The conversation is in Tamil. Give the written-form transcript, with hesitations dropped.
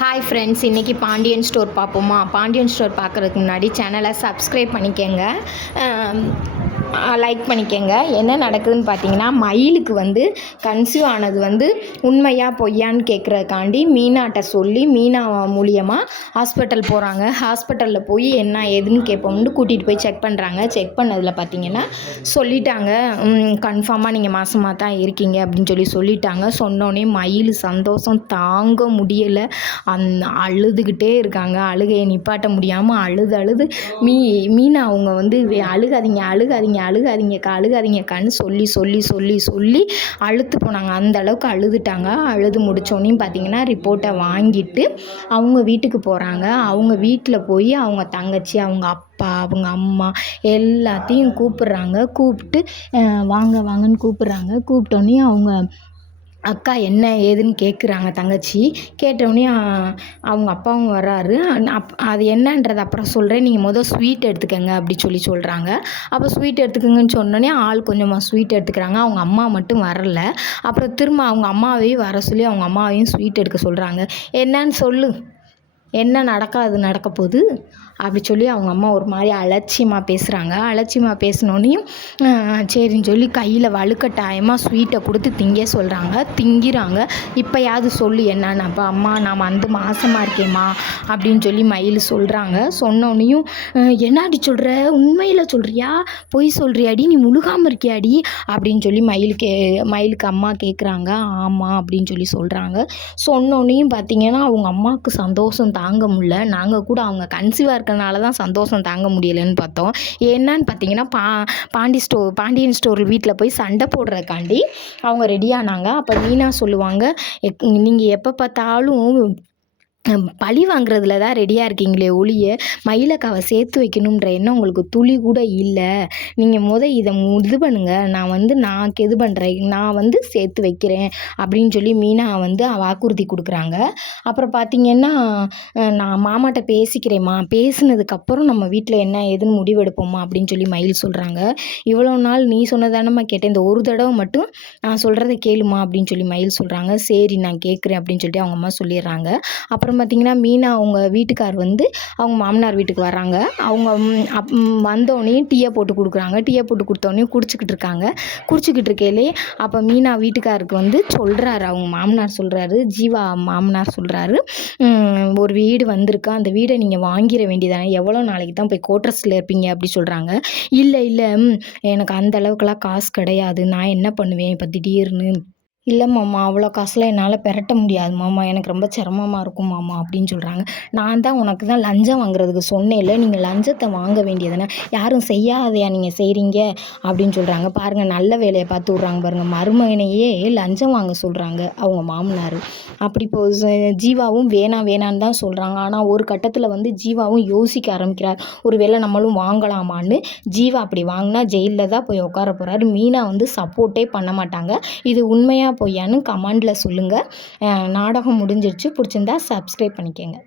ஹாய் ஃப்ரெண்ட்ஸ், இன்றைக்கி பாண்டியன் ஸ்டோர் பார்ப்போமா? பாண்டியன் ஸ்டோர் பார்க்குறதுக்கு முன்னாடி சேனலை சப்ஸ்கிரைப் பண்ணிக்கோங்க, லைக் பண்ணிக்கோங்க. என்ன நடக்குதுன்னு பார்த்தீங்கன்னா, மயிலுக்கு கன்சீவ் ஆனது உண்மையாக பொய்யான்னு கேட்குறதுக்காண்டி மீனாட்ட சொல்லி மீனா மூலியமாக ஹாஸ்பிட்டல் போகிறாங்க. ஹாஸ்பிட்டலில் போய் என்ன ஏதுன்னு கேட்போம்னு கூட்டிகிட்டு போய் செக் பண்ணுறாங்க. செக் பண்ணதில் பார்த்தீங்கன்னா சொல்லிட்டாங்க, கன்ஃபார்மாக நீங்கள் மாசமாக தான் இருக்கீங்க அப்படின்னு சொல்லிட்டாங்க. சொன்னோடனே மயில் சந்தோஷம் தாங்க முடியலை, அழுதுகிட்டே இருக்காங்க. அழுகையை நிப்பாட்ட முடியாமல் அழுது மீனா அவங்க அழுகாதீங்கக்கான்னு சொல்லி அழுத்து போனாங்க. அந்த அளவுக்கு அழுதுட்டாங்க. அழுது முடித்தோடனையும் பார்த்தீங்கன்னா ரிப்போர்ட்டை வாங்கிட்டு அவங்க வீட்டுக்கு போகிறாங்க. அவங்க வீட்டில் போய் அவங்க தங்கச்சி, அவங்க அப்பா, அவங்க அம்மா எல்லாத்தையும் கூப்பிட்றாங்க. கூப்பிட்டு வாங்கன்னு கூப்பிட்றாங்க. கூப்பிட்டோன்னே அவங்க அக்கா என்ன ஏதுன்னு கேட்குறாங்க. தங்கச்சி கேட்டோடனே அவங்க அப்பாவும் வர்றாரு. அது என்னன்றது அப்புறம் சொல்கிறேன், நீங்கள் ஸ்வீட் எடுத்துக்கங்க அப்படி சொல்கிறாங்க. அப்போ ஸ்வீட் எடுத்துக்கங்கன்னு சொன்னோடனே ஆள் கொஞ்சமாக ஸ்வீட் எடுத்துக்கிறாங்க. அவங்க அம்மா மட்டும் வரல. அப்புறம் திரும்ப அவங்க அம்மாவையும் வர சொல்லி அவங்க அம்மாவையும் ஸ்வீட் எடுக்க சொல்கிறாங்க. என்னன்னு சொல்லு, என்ன நடக்க போகுது அப்படி அவங்க அம்மா ஒரு மாதிரி அலட்சியமாக பேசுகிறாங்க. அலட்சியமாக பேசினோன்னையும் சரின்னு சொல்லி கையில் வலுக்கட்டாயமாக ஸ்வீட்டை கொடுத்து திங்க சொல்கிறாங்க. திங்கிறாங்க. இப்போயாவது சொல்லு என்னன்னு. அப்போ அம்மா நான் மாசமாக இருக்கேம்மா அப்படின்னு மயில் சொல்கிறாங்க. சொன்னோன்னையும் என்னாடி சொல்கிற, உண்மையில் சொல்கிறியா பொய் சொல்கிறியாடி, நீ முழுகாமல் இருக்கியாடி அப்படின்னு மயிலுக்கு அம்மா கேட்குறாங்க. ஆமாம் அப்படின்னு சொல்கிறாங்க. சொன்னோன்னையும் பார்த்தீங்கன்னா அவங்க அம்மாவுக்கு சந்தோஷம் தாங்க முடியல. நாங்கள் கூட அவங்க கன்சீவாக இருக்கனால தான் சந்தோஷம் தாங்க முடியலைன்னு பார்த்தோம். என்னன்னு பார்த்தீங்கன்னா பாண்டியன் ஸ்டோர் வீட்டில் போய் சண்டை போடுறதுக்காண்டி அவங்க ரெடியானாங்க. அப்போ மீனா சொல்லுவாங்க, நீங்கள் எப்போ பார்த்தாலும் பழி வாங்குறதுல தான் ரெடியாக இருக்கீங்களே ஒழிய மயிலக்காவை சேர்த்து வைக்கணுன்ற எண்ணம் உங்களுக்கு துளி கூட இல்லை. நீங்கள் இதை இது பண்ணுங்க, நான் இது பண்ணுறேன், நான் சேர்த்து வைக்கிறேன் அப்படின்னு மீனா வாக்குறுதி கொடுக்குறாங்க. அப்புறம் பார்த்தீங்கன்னா நான் மாமாட்ட பேசிக்கிறேம்மா, பேசினதுக்கப்புறம் நம்ம வீட்டில் என்ன ஏதுன்னு முடிவெடுப்போம்மா அப்படின்னு மயில் சொல்கிறாங்க. இவ்வளோ நாள் நீ சொன்னதானம்மா கேட்டேன், இந்த ஒரு தடவை மட்டும் நான் சொல்கிறத கேளுமா அப்படின்னு மயில் சொல்கிறாங்க. சரி நான் கேட்குறேன் அப்படின்னு அவங்க அம்மா சொல்லிடுறாங்க. அப்புறம் பார்த்திங்கன்னா மீனா அவங்க வீட்டுக்கார் அவங்க மாமனார் வீட்டுக்கு வராங்க. அவங்க வந்தோடனே டீயை போட்டு கொடுக்குறாங்க. டீயை போட்டு கொடுத்தோடனே குடிச்சிக்கிட்டு இருக்கையிலே அப்போ மீனா வீட்டுக்காருக்கு சொல்கிறாரு, அவங்க மாமனார் சொல்கிறாரு, ஜீவா மாமனார் சொல்கிறாரு, ஒரு வீடு வந்திருக்கு, அந்த வீடை நீங்கள் வாங்கிட வேண்டியதானே, எவ்வளோ நாளைக்கு தான் போய் கோட்ரஸில் இருப்பீங்க அப்படி சொல்கிறாங்க. இல்லை எனக்கு அந்த அளவுக்குலாம் காசு கிடையாது, நான் என்ன பண்ணுவேன் இப்போ திடீர்னு, இல்லை மாமா அவ்வளோ காசுலாம் என்னால் பெரட்ட முடியாது மாமா, எனக்கு ரொம்ப சிரமமாக இருக்கும் மாமா அப்படின்னு சொல்கிறாங்க. நான் தான் உனக்கு தான் லஞ்சம் வாங்குறதுக்கு சொன்னேன்ல, நீங்கள் லஞ்சத்தை வாங்க வேண்டியதுனா யாரும் செய்யாதையா நீங்கள் செய்கிறீங்க அப்படின்னு சொல்கிறாங்க. பாருங்கள் நல்ல வேலையை பார்த்து விட்றாங்க பாருங்கள், மருமகனையே லஞ்சம் வாங்க சொல்கிறாங்க அவங்க மாமனார். அப்படி ஜீவாவும் வேணான்னு தான் சொல்கிறாங்க. ஆனால் ஒரு கட்டத்தில் ஜீவாவும் யோசிக்க ஆரம்பிக்கிறார், ஒரு வேளை நம்மளும் வாங்கலாமான்னு. ஜீவா அப்படி வாங்கினா ஜெயிலில் தான் போய் உட்கார போகிறாரு. மீனா சப்போர்ட்டே பண்ண மாட்டாங்க. இது உண்மையாக பொய்யான்னு கமெண்டில் சொல்லுங்கள். நாடகம் முடிஞ்சிருச்சு. பிடிச்சிருந்தா சப்ஸ்கிரைப் பண்ணிக்கோங்க.